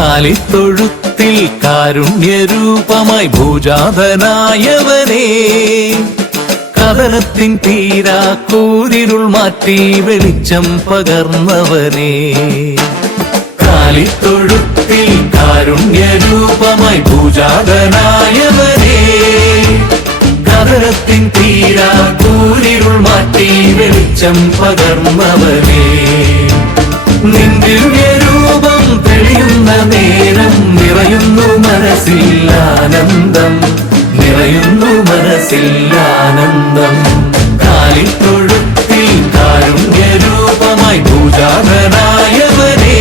കാലിത്തൊഴുത്തിൽ കാരുണ്യരൂപമായി ഭൂജാതനായവനേ, കഥനത്തിൻ തീരാ കൂരിരുൾ മാറ്റി വെളിച്ചം പകർന്നവനേ. കാലിത്തൊഴുത്തിൽ കാരുണ്യരൂപമായി ഭൂജാതനായവനേ, കഥനത്തിൻ തീരാ കൂരിരുൾ മാറ്റി വെളിച്ചം പകർന്നവനേ. നിൻ ദിവ്യരൂപം തെളിയുന്ന നേരം നിറയുന്നു മനസ്സിൽ ആനന്ദം, നിറയുന്നു മനസ്സിൽ ആനന്ദം. കാലിത്തൊഴുത്തിൽ കാരുണ്യരൂപമായി ഭൂജാതനായവനേ,